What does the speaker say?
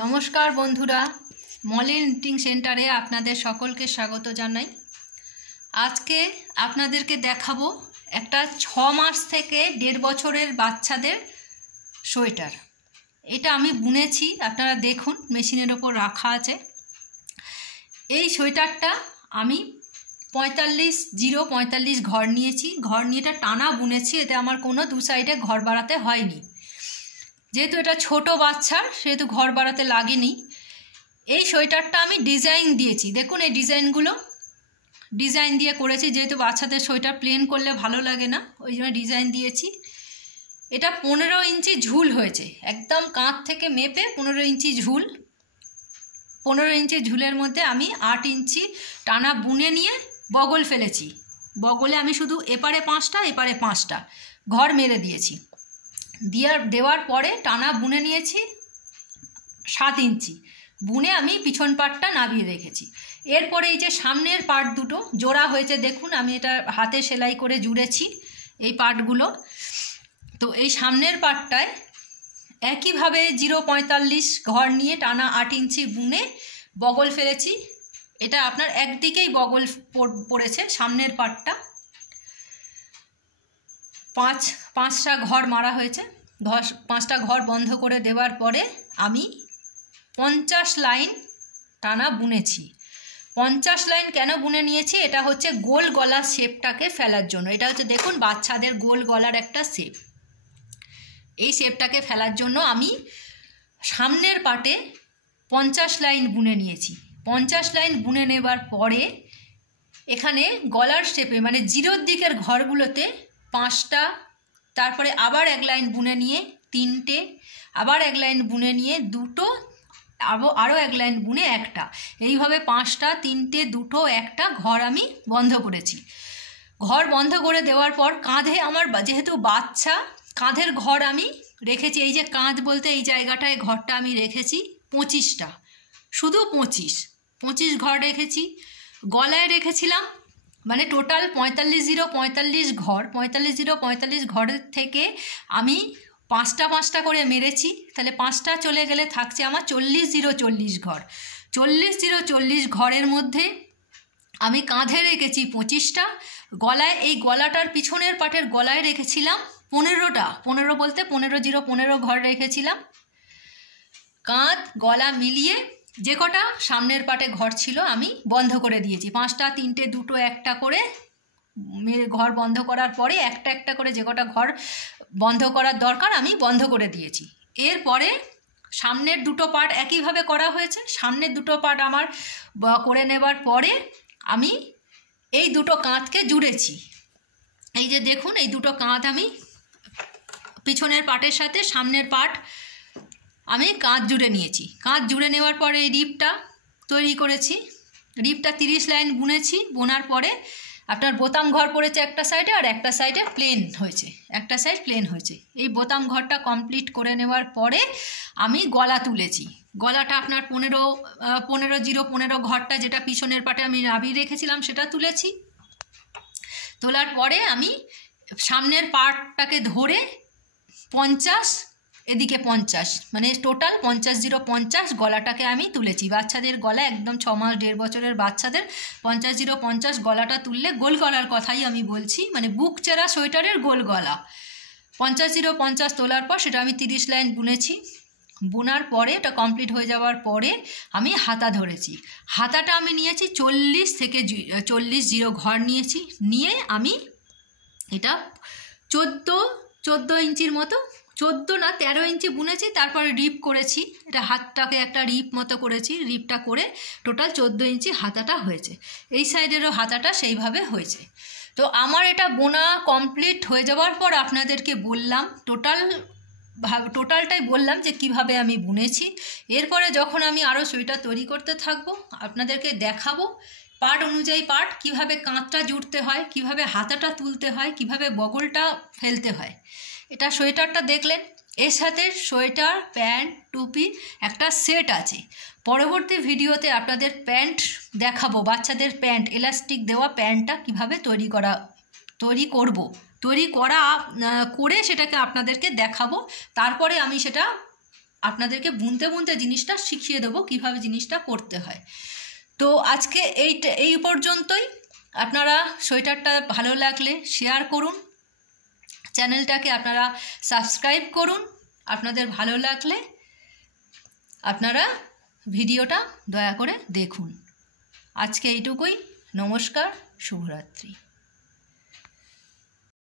নমস্কার বন্ধুরা, মলিন নিটিং সেন্টারে আপনাদের সকলকে স্বাগত জানাই। আজকে আপনাদেরকে দেখাবো একটা 6 মাস থেকে 1.5 বছরের বাচ্চাদের সোয়েটার। এটা আমি বুনেছি, আপনারা দেখুন মেশিনের ওপর রাখা আছে। এই সোয়েটারটা আমি 45 ঘর নিয়েছি। ঘর নিয়ে এটা টানা বুনেছি, এতে আমার কোনো দু সাইডে ঘর বাড়াতে হয়নি। যেহেতু এটা ছোট বাচ্চার, সেহেতু ঘর বাড়াতে লাগেনি। এই সোয়েটারটা আমি ডিজাইন দিয়েছি, দেখুন এই ডিজাইনগুলো ডিজাইন দিয়ে করেছি। যেহেতু বাচ্চাদের সোয়েটার প্লেন করলে ভালো লাগে না, ওই জন্য ডিজাইন দিয়েছি। এটা 15 ইঞ্চি ঝুল হয়েছে, একদম কাঁধ থেকে মেপে 15 ইঞ্চি ঝুল। 15 ইঞ্চি ঝুলের মধ্যে আমি 8 ইঞ্চি টানা বুনে নিয়ে বগল ফেলেছি। বগলে আমি শুধু এপারে 5টা এপারে 5টা ঘর মেরে দিয়েছি। দেওয়ার পরে টানা বুনে নিয়েছি 7 ইঞ্চি বুনে আমি পিছন পাটটা নামিয়ে রেখেছি। এরপরে এই যে সামনের পার্ট দুটো জোড়া হয়েছে, দেখুন আমি এটা হাতে সেলাই করে জুড়েছি এই পার্টগুলো। তো এই সামনের পার্টটায় একইভাবে 0.45 ঘর নিয়ে টানা 8 ইঞ্চি বুনে বগল ফেলেছি। এটা আপনার একদিকেই বগল পড়েছে সামনের পার্টটা। 5টা ঘর মারা হয়েছে। 5টা ঘর বন্ধ করে দেওয়ার পরে আমি 50 লাইন টানা বুনেছি। 50 লাইন কেন বুনে নিয়েছি? এটা হচ্ছে গোল গলার শেপটাকে ফেলার জন্য। এটা হচ্ছে দেখুন বাচ্চাদের গোল গলার একটা শেপ। এই শেপটাকে ফেলার জন্য আমি সামনের পাটে 50 লাইন বুনে নিয়েছি। 50 লাইন বুনে নেবার পরে এখানে গলার শেপে মানে জিরোর দিকের ঘরগুলোতে 5টা, তারপরে আবার 1 লাইন বুনে নিয়ে 3টে, আবার 1 লাইন বুনে নিয়ে 2টো, আরও 1 লাইন বুনে 1টা, এইভাবে 5টা, 3টে, 2টো, 1টা ঘর আমি বন্ধ করেছি। ঘর বন্ধ করে দেওয়ার পর কাঁধে আমার যেহেতু বাচ্চা, কাঁধের ঘর আমি রেখেছি। এই যে কাঁধ বলতে এই জায়গাটায় ঘরটা আমি রেখেছি 25টা, শুধু 25 ঘর রেখেছি। গলায় রেখেছিলাম মানে টোটাল 45 ঘর। 45 ঘরের থেকে আমি 5টা করে মেরেছি, তাহলে 5টা চলে গেলে থাকছে আমার 40 ঘর। 40 ঘরের মধ্যে আমি কাঁধে রেখেছি 25টা, গলায় এই গলাটার পিছনের পাটের গলায় রেখেছিলাম 15টা। 15 বলতে 15 ঘর রেখেছিলাম। কাঁধ গলা মিলিয়ে যে কটা সামনের পাটে ঘর ছিল আমি বন্ধ করে দিয়েছি। 5টা, 3টে, 2টো, 1টা করে ঘর বন্ধ করার পরে একটা করে যে কটা ঘর বন্ধ করার দরকার আমি বন্ধ করে দিয়েছি। এরপরে সামনের 2টো পার্ট একইভাবে করা হয়েছে। সামনের 2টো পার্ট আমার করে নেবার পরে আমি এই 2টো কাঁধকে জুড়েছি। এই যে দেখুন এই 2টো কাঁধ আমি পিছনের পাটের সাথে সামনের পাট আমি কাঁধ জুড়ে নিয়েছি। কাঁধ জুড়ে নেওয়ার পরে এই রিপটা তৈরি করেছি। রিপটা 30 লাইন বুনেছি। বোনার পরে আপনার বোতাম ঘর পড়েছে একটা সাইডে, আর একটা সাইডে প্লেন হয়েছে, একটা সাইড প্লেন হয়েছে। এই বোতাম ঘরটা কমপ্লিট করে নেওয়ার পরে আমি গলা তুলেছি। গলাটা আপনার 15 ঘরটা যেটা পিছনের পাটে আমি নামিয়ে রেখেছিলাম সেটা তুলেছি। তোলার পরে আমি সামনের পার্টটাকে ধরে 50, এদিকে 50, মানে টোটাল 50 গলাটাকে আমি তুলেছি। বাচ্চাদের গলা একদম 6 মাস 1.5 বছরের বাচ্চাদের 50 গলাটা তুললে, গোল গলার কথাই আমি বলছি, মানে বুক চেরা সোয়েটারের গোল গলা। 50 তোলার পর সেটা আমি 30 লাইন বুনেছি। বোনার পরে এটা কমপ্লিট হয়ে যাওয়ার পরে আমি হাতা ধরেছি। হাতাটা আমি নিয়েছি 40 থেকে 40 ঘর নিয়েছি। নিয়ে আমি এটা 14 ইঞ্চির মতো, 14 না 13 ইঞ্চি বুনেছি। তারপরে রিপ করেছি, এটা হাতটাকে একটা রিপ মতো করেছি। রিপটা করে টোটাল 14 ইঞ্চি হাতাটা হয়েছে। এই সাইডেরও হাতাটা সেইভাবে হয়েছে। তো আমার এটা বোনা কমপ্লিট হয়ে যাওয়ার পর আপনাদেরকে বললাম, টোটালটাই বললাম যে কিভাবে আমি বুনেছি। এরপরে যখন আমি আরও সোয়েটার তৈরি করতে থাকবো আপনাদেরকে দেখাবো পার্ট অনুযায়ী পার্ট, কিভাবে কাঁধটা জুড়তে হয়, কিভাবে হাতাটা তুলতে হয়, কিভাবে বগলটা ফেলতে হয়। এটা সোয়েটারটা দেখলেন, এর সাথে সোয়েটার, প্যান্ট, টুপি একটা সেট আছে। পরবর্তী ভিডিওতে আপনাদের প্যান্ট দেখাবো, বাচ্চাদের প্যান্ট, এলাস্টিক দেওয়া প্যান্টটা কিভাবে তৈরি করে সেটাকে আপনাদেরকে দেখাবো। তারপরে আমি সেটা আপনাদেরকে বুনতে বুনতে জিনিসটা শিখিয়ে দেবো কীভাবে জিনিসটা করতে হয়। তো আজকে এই পর্যন্তই। আপনারা সোয়েটারটা ভালো লাগলে শেয়ার করুন, চ্যানেলটাকে আপনারা সাবস্ক্রাইব করুন, আপনাদের ভালো লাগলে আপনারা ভিডিওটা দয়া করে দেখুন। আজকে এইটুকুই। নমস্কার, শুভরাত্রি।